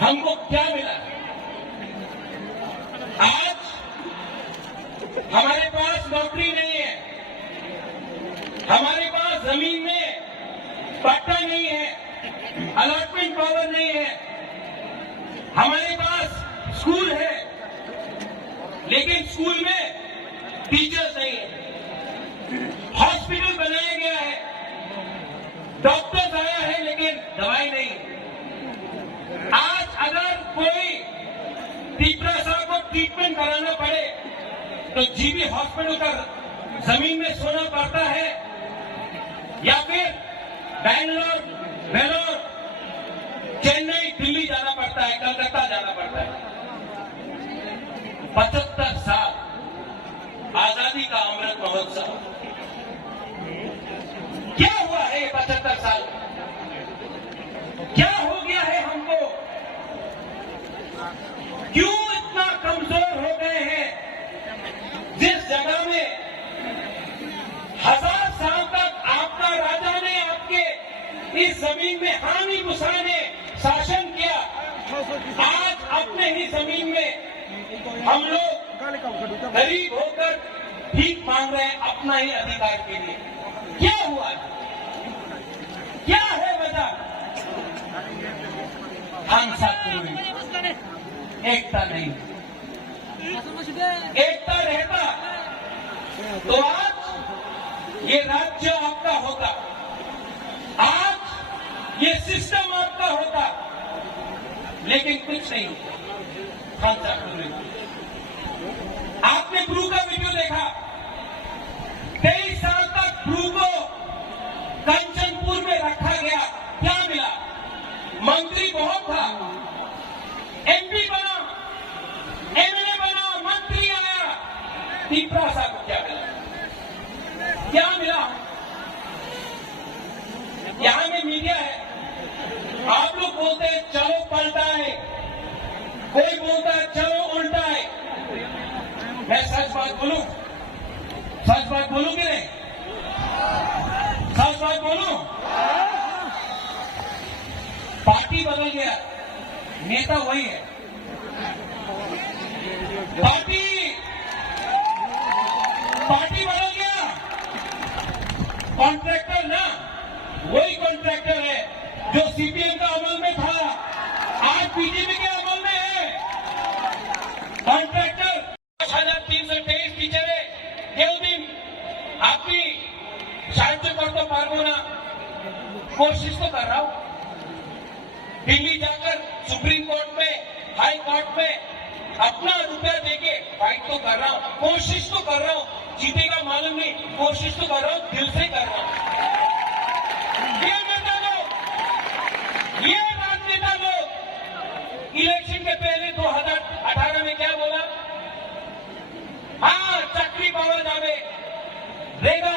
हमको क्या मिला? आज हमारे पास नौकरी नहीं है, हमारे पास जमीन में पट्टा नहीं है, अलॉटमेंट पावर नहीं है, हमारे पास स्कूल है लेकिन स्कूल में टीचर्स नहीं है, हॉस्पिटल बनाया गया है, डॉक्टर्स आया है लेकिन दवाई नहीं। आज अगर कोई तीसरा साहब को ट्रीटमेंट कराना पड़े तो जीबी हॉस्पिटल का जमीन में सोना पड़ता है या फिर बैंगलोर, वेलोर, चेन्नई, दिल्ली जाना पड़ता है, कलकत्ता जाना पड़ता है। 75 साल आजादी का अमृत महोत्सव, क्या हुआ है ये 75 साल? क्या हो गया है हमको? क्यों इतना कमजोर हो गए हैं? जिस जगह में 1000 साल तक आपका राजा ने आपके इस जमीन में हानि गुसाने शासन किया, आज अपने ही जमीन में हम लोग गरीब होकर भीख मांग रहे हैं अपना ही अधिकार के लिए। क्या हुआ? क्या है वजह? हम साथ एकता नहीं, एकता रहता तो आज ये राज्य आपका होता, आज ये सिस्टम आपका होता, लेकिन कुछ नहीं। खान साहब, आपने ब्रू का वीडियो देखा, 23 साल तक ब्रू को कंचनपुर में रखा गया, क्या मिला? मंत्री बहुत था, एमपी बना, एमएलए बना, मंत्री आया, तीसरा साहब को क्या मिला? क्या मिला? यहां में मीडिया है, आप लोग बोलते हैं चलो पलटा है, कोई बोलता है चलो उल्टा है। मैं सच बात बोलूं? सच बात बोलूं कि नहीं? सच बात बोलूं? पार्टी बदल गया, नेता वही है। पार्टी बदल गया, कॉन्ट्रैक्टर ना वही कॉन्ट्रैक्टर है जो सीपीएम का अमल में था, आज बीजेपी के अमल में है। कॉन्ट्रैक्टर 5323 टीचरे केउ दिन आपकी সাহায্য করতে পারবো না, कोशिश तो कर रहा हूं। दिल्ली जाकर सुप्रीम कोर्ट में, हाई कोर्ट में अपना रुपया देके फाइट तो कर रहा हूं, कोशिश तो कर रहा हूं। जीतेगा मालूम नहीं, कोशिश तो कर रहा हूं, दिल से कर रहा हूं। ये नेता लोग, ये राजनेता लोग इलेक्शन के पहले 2018 में क्या बोला? हाँ, चाकरी पावा जावे, देगा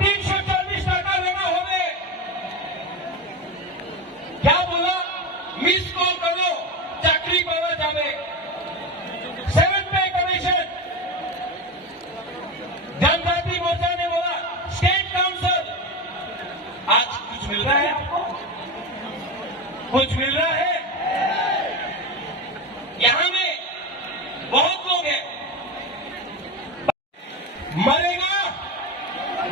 340 टाका लेना होवे। क्या बोला? मिस कॉल करो, चाकरी पावा जावे, 7 पे कमीशन। जनजाति मोर्चा ने बोला स्टेट काउंसिल। आज कुछ मिल रहा है आपको? कुछ मिल रहा है? यहां में बहुत लोग हैं, मरेगा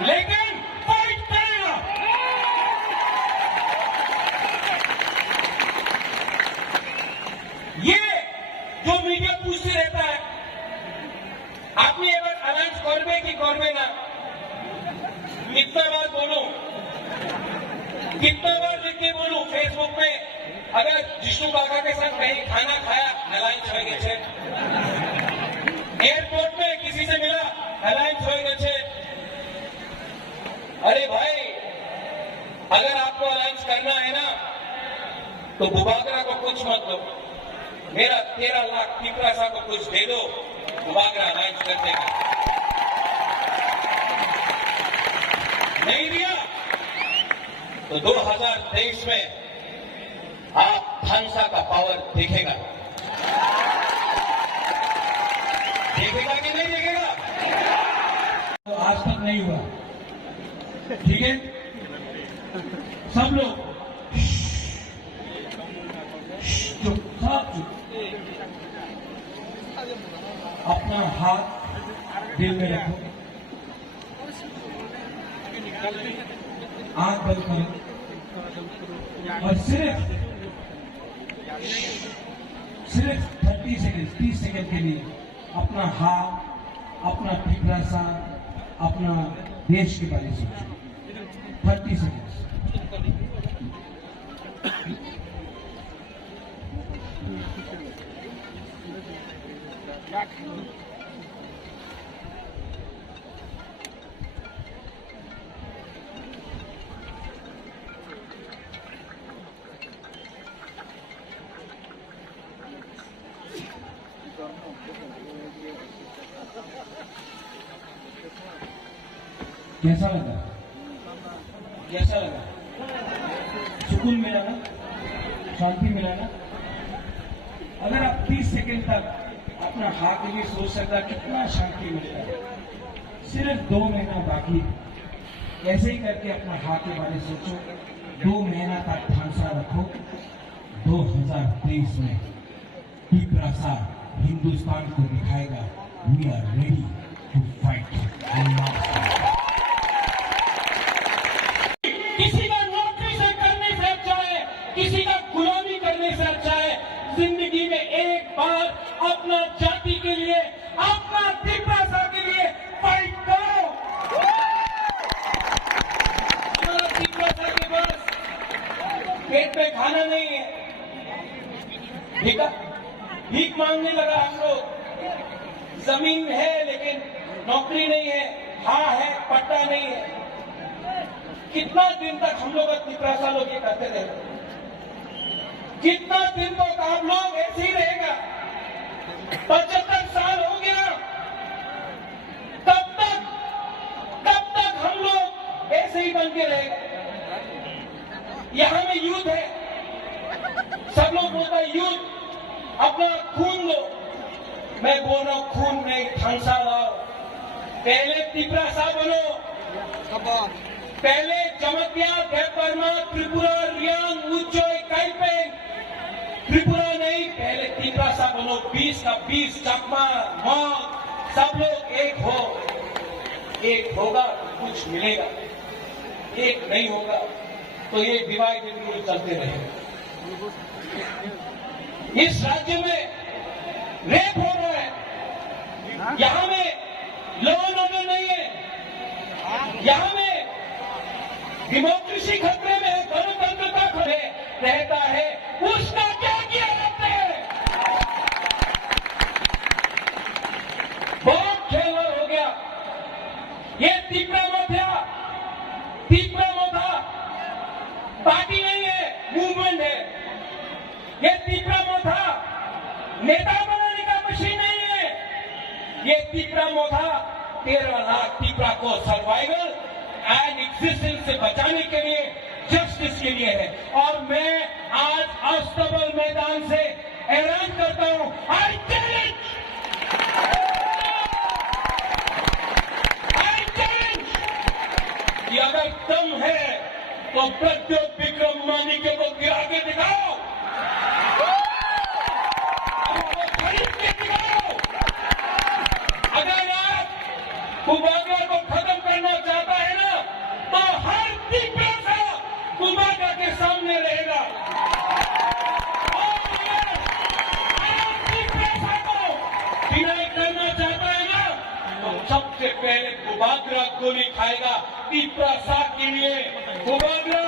लेकिन फाइट करेगा। ये जो मीडिया पूछते रहता है আপনি এবার অ্যালাউন্স করবে কি করবে না, कितना बार बोलूं, कितना बार लिख के बोलूं फेसबुक पे? अगर जिष्णु काका के साथ कहीं खाना खाया अलायंस हो गए, एयरपोर्ट में किसी से मिला अलायंस हो गए। अरे भाई, अगर आपको अलायंस करना है ना तो बुबागरा को कुछ मत दो, मेरा 13 लाख तीसरा साहब को कुछ दे दो, बुबागरा अलायंस कर देगा। नहीं दिया तो 2023 में आप भांसा का पावर देखेगा। देखेगा कि नहीं देखेगा? तो आज तक नहीं हुआ, ठीक है? सब लोग चुप अपना हाथ दिल में रखो, आंख बंद करो और सिर्फ 30 सेकंड के लिए अपना हाथ, अपना फिक्रा सा, अपना देश के बारे में सोचो। 30 सेकंड। कैसा लगा? कैसा लगा? सुकून मिला ना? शांति मिला ना? अगर आप 30 सेकंड तक अपना हाथ के लिए सोच सकता कितना शांति मिलेगा। सिर्फ 2 महीना बाकी, ऐसे ही करके अपना हाथ के बारे में सोचो। 2 महीना तक ठानसा रखो। 2023 में तीव्रता हिंदुस्तान को दिखाएगा, we are ready to fight. किसी का नौकरी से करने से अच्छा है, किसी का गुलामी करने से अच्छा है। जिंदगी में एक बार अपना जाति के लिए, अपना तीव्रता के लिए फाइट करो। हमारा तीव्रता के पास पेट में खाना नहीं है, ठीक है, भीख मांगने लगा हम लोग। जमीन है लेकिन नौकरी नहीं है, हाँ है पट्टा नहीं है। कितना दिन तक हम लोग तीव्रता लोग ये करते रहे? कितना दिन तक आप लोग ऐसे ही रहेगा? 75 साल हो गया। कब तक हम लोग ऐसे ही बन के रहेगा? यहां में युद्ध है, सब लोग बोलता है युद्ध, अपना खून दो। मैं बोल रहा हूं खून नहीं, ठानसा लाओ। पहले तीव्रता बनो, पहले जमतिया, देवबर्मा, त्रिपुरा, रियांग, उच्चोई, काइपेंग, त्रिपुरा नहीं, पहले तीव्रता बनो। 20 का 20, चकमा, मौत, सब लोग एक हो। एक होगा कुछ मिलेगा, एक नहीं होगा तो ये डिवाइड एंड रूल चलते रहेगा। इस राज्य में रेप हो रहा है, यहां में लॉ एंड ऑर्डर नहीं है, यहां में डेमोक्रेसी खतरे में है, गणतंत्रता खतरे रहता है। उसका क्या किया आपने? बहुत खेलवाड़ हो गया। ये तीव्रता पार्टी नहीं है, मूवमेंट है। ये तीव्रता नेता बनाने का मशीन नहीं है। ये तीव्रता 13 लाख तीव्रा को सर्वाइवल एंड एग्जिस्टेंस से बचाने के लिए, जस्टिस के लिए है। और मैं आज अस्तबल मैदान से ऐलान करता हूं, आई चैलेंज कि अगर दम है तो प्रद्योत विक्रम मानिक्य को गिरा के दिखाओ, खरीद के दिखाओ। अगर आप कुबागा को खत्म करना चाहता है ना, तो हर तीव्रता कुबागा के सामने रहेगा। और हर तीव्रता को डिनाई करना चाहता है ना, तो सबसे पहले कुबागा गोली खाएगा। तीव्रता के लिए कुबागा